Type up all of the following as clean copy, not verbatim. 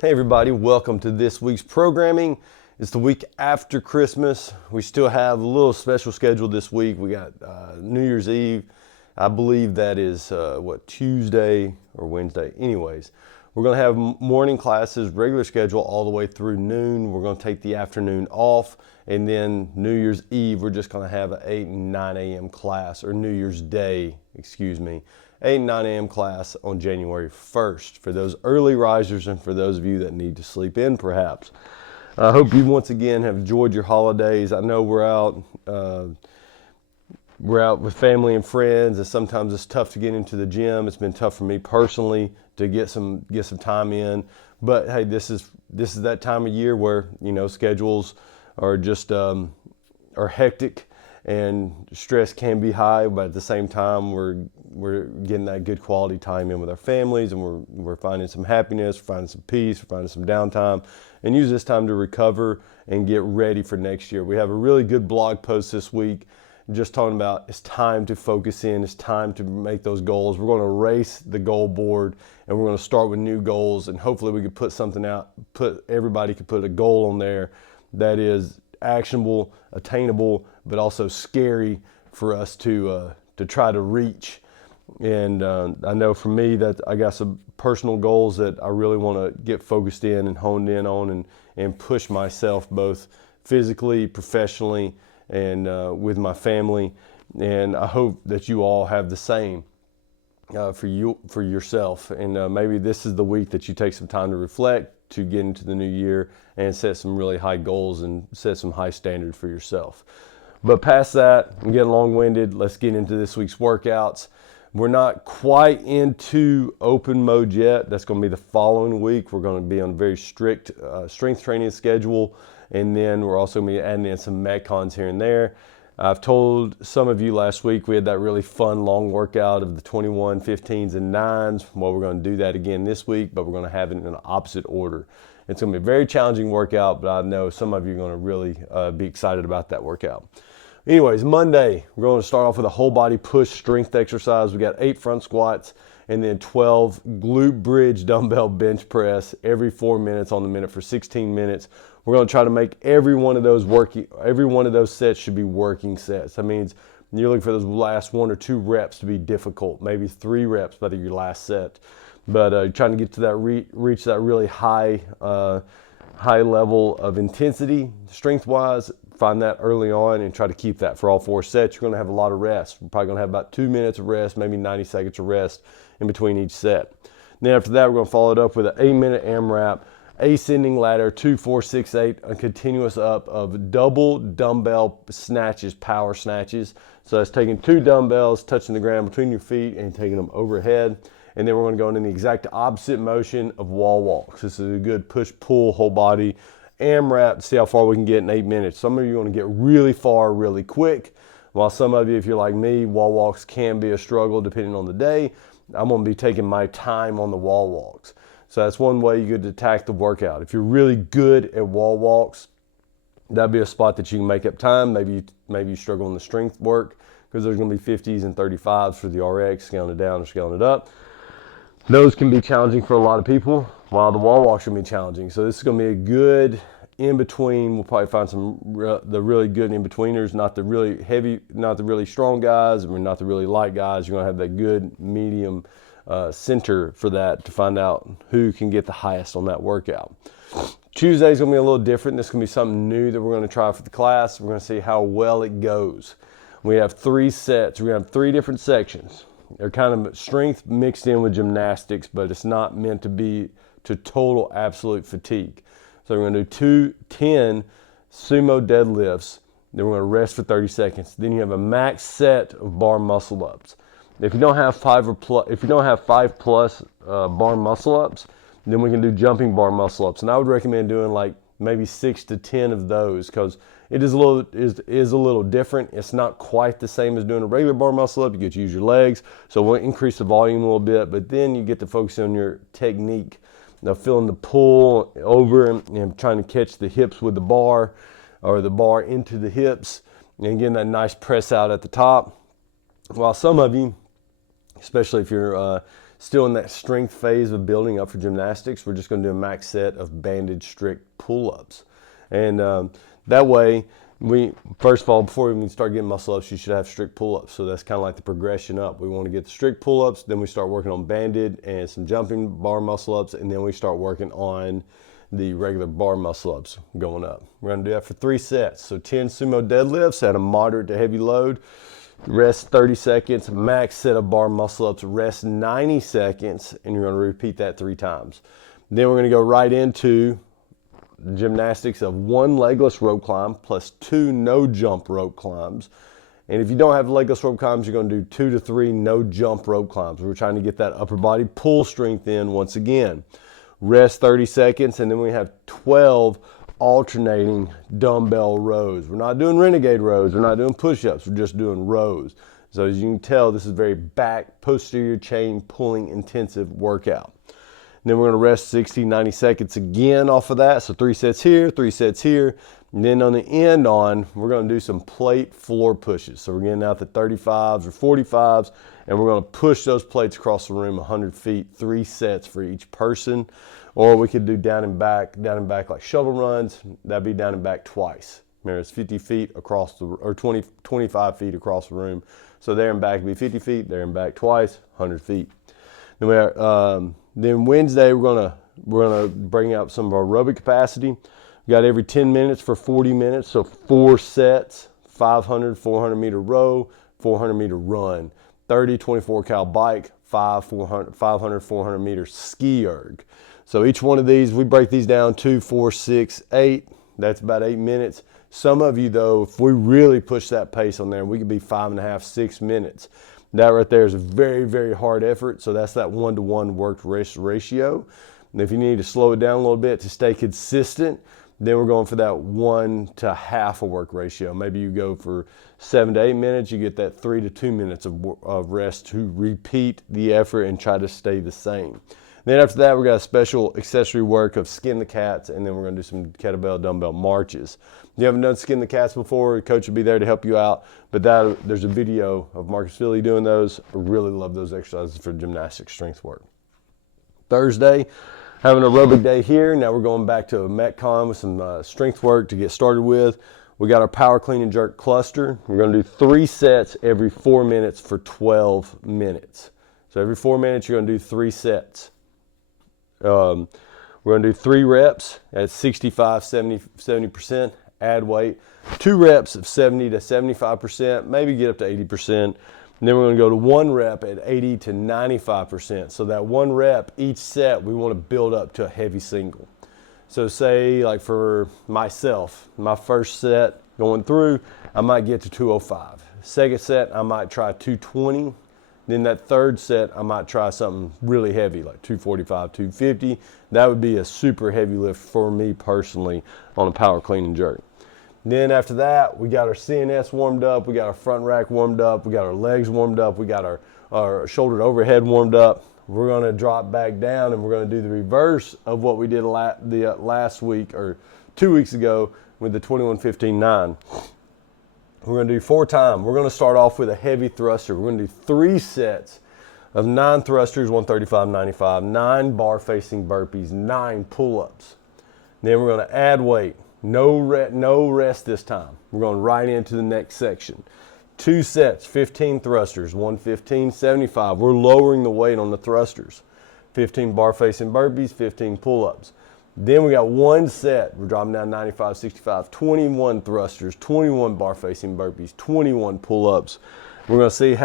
Hey everybody, welcome to this week's programming. It's the week after Christmas. We still have a little special schedule this week. We got New Year's Eve. I believe that is Tuesday or Wednesday. Anyways, we're going to have morning classes, regular schedule all the way through noon. We're going to take the afternoon off, and then New Year's Eve we're just going to have an 8 and 9 a.m. class, or New Year's Day, 8 and 9 a.m. class on January 1st for those early risers and for those of you that need to sleep in perhaps. I hope you once again have enjoyed your holidays. I know we're out with family and friends, and sometimes it's tough to get into the gym. It's been tough for me personally to get some time in. But hey, this is that time of year where schedules are just are hectic and stress can be high, but at the same time we're getting that good quality time in with our families, and we're finding some happiness, we're finding some peace, we're finding some downtime, and use this time to recover and get ready for next year. We have a really good blog post this week just talking about it's time to focus in, it's time to make those goals. We're going to erase the goal board and we're going to start with new goals, and hopefully we could put something out, everybody could put a goal on there that is actionable, attainable, but also scary for us to try to reach. And I know for me that I got some personal goals that I really want to get focused in and honed in on, and push myself both physically, professionally, and with my family. And I hope that you all have the same for yourself. And maybe this is the week that you take some time to reflect, to get into the new year and set some really high goals and set some high standards for yourself. But past that, I'm getting long-winded. Let's get into this week's workouts. We're not quite into open mode yet. That's going to be the following week. We're going to be on a very strict strength training schedule, and then we're also going to be adding in some Metcons here and there. I've told some of you last week we had that really fun long workout of the 21, 15s, and 9s. Well, we're going to do that again this week, but we're going to have it in an opposite order. It's going to be a very challenging workout, but I know some of you are going to really be excited about that workout. Anyways, Monday, we're going to start off with a whole body push strength exercise. We got 8 front squats and then 12 glute bridge dumbbell bench press every 4 minutes on the minute for 16 minutes. We're going to try to make every one of those sets should be working sets. That means you're looking for those last 1 or 2 reps to be difficult, maybe 3 reps by your last set. But you're trying to get to that reach that really high level of intensity, strength-wise. Find that early on and try to keep that for all 4 sets. You're going to have a lot of rest. We're probably going to have about 2 minutes of rest, maybe 90 seconds of rest in between each set. Then after that, we're going to follow it up with an 8-minute AMRAP, ascending ladder, 2, 4, 6, 8, a continuous up of double dumbbell snatches, power snatches. So that's taking 2 dumbbells, touching the ground between your feet and taking them overhead. And then we're going to go in the exact opposite motion of wall walks. This is a good push-pull whole body AMRAP to see how far we can get in 8 minutes. Some of you are going to get really far really quick, while some of you, if you're like me, wall walks can be a struggle depending on the day. I'm going to be taking my time on the wall walks. So that's one way you could attack the workout. If you're really good at wall walks, that'd be a spot that you can make up time. Maybe you struggle in the strength work because there's going to be 50s and 35s for the RX, scaling it down or scaling it up. Those can be challenging for a lot of people, while the wall walks can be challenging. So this is going to be a good in-between. We'll probably find the really good in-betweeners, not the really heavy, not the really strong guys, or not the really light guys. You're going to have that good medium center for that to find out who can get the highest on that workout. Tuesday is going to be a little different. This is going to be something new that we're going to try for the class. We're going to see how well it goes. We have 3 sets. We're going to have 3 different sections. They're kind of strength mixed in with gymnastics, but it's not meant to be to total absolute fatigue. So we're going to do 10 sumo deadlifts. Then we're going to rest for 30 seconds. Then you have a max set of bar muscle ups. If you don't have 5 plus bar muscle ups, then we can do jumping bar muscle ups. And I would recommend doing like maybe 6 to 10 of those, because it is a little different. It's not quite the same as doing a regular bar muscle up. You get to use your legs, so we'll increase the volume a little bit, but then you get to focus on your technique. Now feeling the pull over and trying to catch the hips with the bar, or the bar into the hips, and getting that nice press out at the top. While some of you, especially if you're still in that strength phase of building up for gymnastics, we're just going to do a max set of banded strict pull-ups. And that way, first of all, before we even start getting muscle ups, you should have strict pull-ups. So that's kind of like the progression up. We want to get the strict pull-ups, then we start working on banded and some jumping bar muscle ups, and then we start working on the regular bar muscle ups going up. We're going to do that for 3 sets. So 10 sumo deadlifts at a moderate to heavy load, rest 30 seconds, max set of bar muscle ups, rest 90 seconds, and you're going to repeat that 3 times. Then we're going to go right into gymnastics of 1 legless rope climb plus 2 no jump rope climbs. And if you don't have legless rope climbs, you're going to do 2 to 3 no jump rope climbs. We're trying to get that upper body pull strength in once again. Rest 30 seconds, and then we have 12 alternating dumbbell rows. We're not doing renegade rows, we're not doing push-ups, we're just doing rows. So as you can tell, this is very back posterior chain pulling intensive workout. And then we're going to rest 60, 90 seconds again off of that. So 3 sets here, 3 sets here. And then on the end we're going to do some plate floor pushes. So we're getting out the 35s or 45s, and we're going to push those plates across the room 100 feet, 3 sets for each person. Or we could do down and back like shovel runs. That'd be down and back twice. Remember, it's 50 feet across or 25 feet across the room. So there and back would be 50 feet, there and back twice, 100 feet. Then Wednesday we're gonna bring up some of our aerobic capacity. We got every 10 minutes for 40 minutes, so 4 sets, 500, 400 meter row, 400 meter run, 30, 24 cal bike, 500, 400 meter ski erg. So each one of these, we break these down 2, 4, 6, 8. That's about 8 minutes. Some of you though, if we really push that pace on there, we could be 5.5, 6 minutes. That right there is a very, very hard effort. So that's that 1-to-1 work ratio. And if you need to slow it down a little bit to stay consistent, then we're going for that 1 to half a work ratio. Maybe you go for 7 to 8 minutes, you get that 3 to 2 minutes of rest to repeat the effort and try to stay the same. Then after that, we got a special accessory work of skin the cats, and then we're going to do some kettlebell dumbbell marches. If you haven't done skin the cats before, the coach will be there to help you out. But there's a video of Marcus Philly doing those. I really love those exercises for gymnastic strength work. Thursday, having an aerobic day here. Now we're going back to a Metcon with some strength work to get started with. We got our power clean and jerk cluster. We're going to do 3 sets every 4 minutes for 12 minutes. So every 4 minutes, you're going to do 3 sets. We're going to do 3 reps at 65, 70%, add weight, 2 reps of 70 to 75%, maybe get up to 80%. And then we're going to go to 1 rep at 80 to 95%. So that 1 rep each set, we want to build up to a heavy single. So say like for myself, my first set going through, I might get to 205. Second set, I might try 220. Then that third set, I might try something really heavy, like 245, 250. That would be a super heavy lift for me personally on a power clean and jerk. Then after that, we got our CNS warmed up, we got our front rack warmed up, we got our legs warmed up, we got our shoulder to overhead warmed up. We're gonna drop back down and we're gonna do the reverse of what we did last week or 2 weeks ago with the 21-15-9. We're going to do 4 times. We're going to start off with a heavy thruster. We're going to do 3 sets of 9 thrusters, 135, 95, 9 bar facing burpees, 9 pull-ups. Then we're going to add weight. No rest this time. We're going right into the next section. 2 sets, 15 thrusters, 115, 75. We're lowering the weight on the thrusters. 15 bar facing burpees, 15 pull-ups. Then we got 1 set, we're dropping down 95, 65, 21 thrusters, 21 bar facing burpees, 21 pull-ups. We're gonna see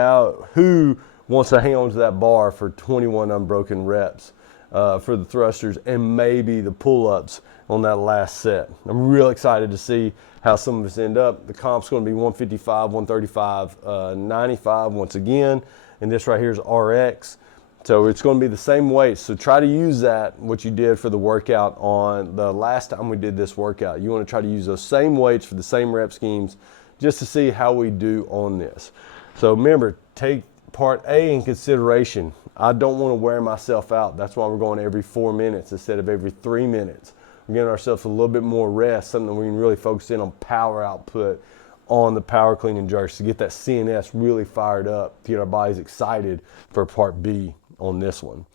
who wants to hang on to that bar for 21 unbroken reps for the thrusters and maybe the pull-ups on that last set. I'm real excited to see how some of us end up. The comp's gonna be 155, 135, 95 once again, and this right here is RX. So it's going to be the same weight. So try to use that, what you did for the workout on the last time we did this workout. You want to try to use those same weights for the same rep schemes just to see how we do on this. So remember, take part A in consideration. I don't want to wear myself out. That's why we're going every 4 minutes instead of every 3 minutes. We're giving ourselves a little bit more rest, something we can really focus in on power output on the power clean and jerks to get that CNS really fired up, to get our bodies excited for part B on this one.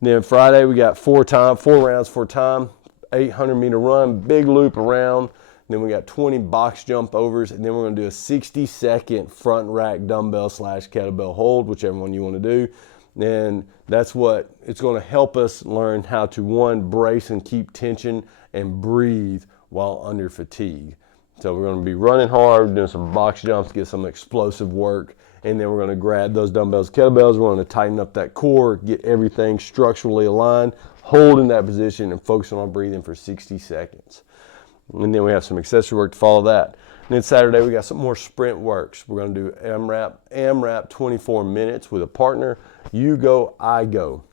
Then Friday we got 4 rounds, 4 time, 800-meter run, big loop around. Then we got 20 box jump overs, and then we're going to do a 60-second front rack dumbbell / kettlebell hold, whichever one you want to do. And that's what it's going to help us learn how to, one, brace and keep tension and breathe while under fatigue. So we're going to be running hard, doing some box jumps, get some explosive work, and then we're going to grab those dumbbells, kettlebells. We're going to tighten up that core, get everything structurally aligned, hold in that position, and focus on breathing for 60 seconds. And then we have some accessory work to follow that. And then Saturday we got some more sprint works. We're going to do AMRAP 24 minutes with a partner. You go, I go.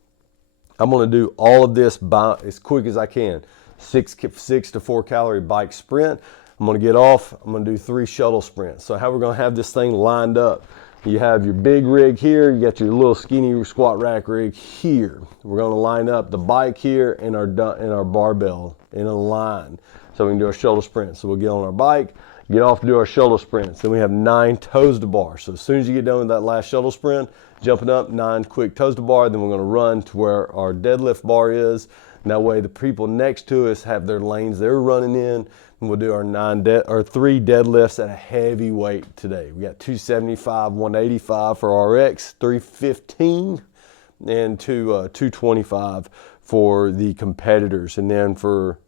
I'm going to do all of this as quick as I can. 6 to 4 calorie bike sprint. I'm going to get off. I'm going to do 3 shuttle sprints. So how we're going to have this thing lined up. You have your big rig here. You got your little skinny squat rack rig here. We're going to line up the bike here and our barbell in a line. So we can do our shuttle sprints. So we'll get on our bike, get off to do our shuttle sprints. Then we have 9 toes to bar. So as soon as you get done with that last shuttle sprint, jumping up, 9 quick toes to bar. Then we're going to run to where our deadlift bar is. And that way the people next to us have their lanes they're running in. And we'll do our 3 deadlifts at a heavy weight today. We got 275, 185 for RX, 315, and 225 for the competitors. And then for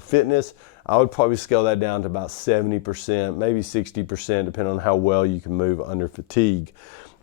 fitness, I would probably scale that down to about 70%, maybe 60%, depending on how well you can move under fatigue.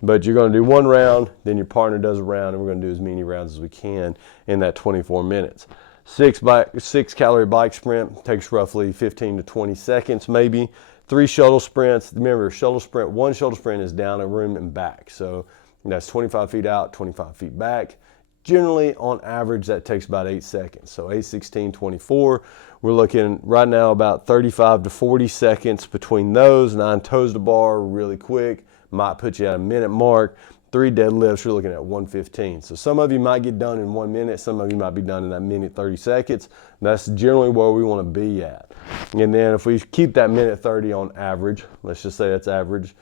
But you're going to do 1 round, then your partner does a round, and we're going to do as many rounds as we can in that 24 minutes. 6 calorie bike sprint takes roughly 15 to 20 seconds, maybe. 3 shuttle sprints. Remember, 1 shuttle sprint is down a room and back. So that's 25 feet out, 25 feet back. Generally, on average, that takes about 8 seconds. So 8, 16, 24. We're looking right now about 35 to 40 seconds between those. 9 toes to bar, really quick. Might put you at a minute mark. 3 deadlifts, you're looking at 115. So some of you might get done in 1 minute. Some of you might be done in that minute 30 seconds. That's generally where we want to be at. And then if we keep that minute 30 on average, let's just say that's average,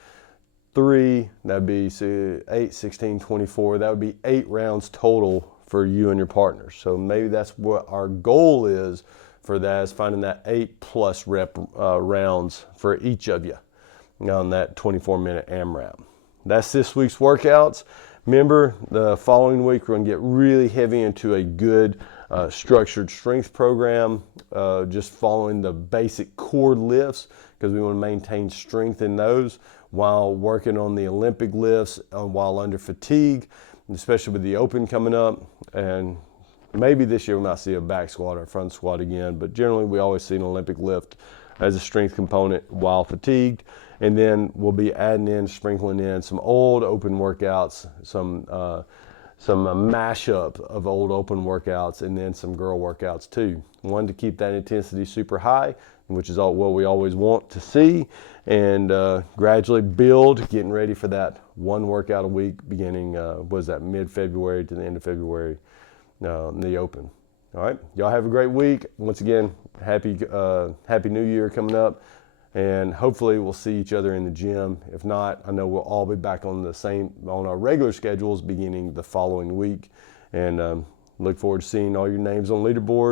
3, that'd be 8, 16, 24. That would be 8 rounds total for you and your partner. So maybe that's what our goal is for that, is finding that 8+ rep rounds for each of you on that 24-minute AMRAP. That's this week's workouts. Remember, the following week we're going to get really heavy into a good structured strength program, just following the basic core lifts, because we want to maintain strength in those while working on the Olympic lifts while under fatigue, especially with the Open coming up. And maybe this year we might see a back squat or front squat again, but generally we always see an Olympic lift as a strength component while fatigued. And then we'll be sprinkling in some old open workouts, some mashup of old open workouts, and then some girl workouts too. One, to keep that intensity super high, which is what we always want to see, and gradually build, getting ready for that 1 workout a week beginning, mid-February to the end of February, the Open. All right, y'all have a great week. Once again, happy New Year coming up. And hopefully we'll see each other in the gym. If not, I know we'll all be back on our regular schedules beginning the following week. And look forward to seeing all your names on leaderboard.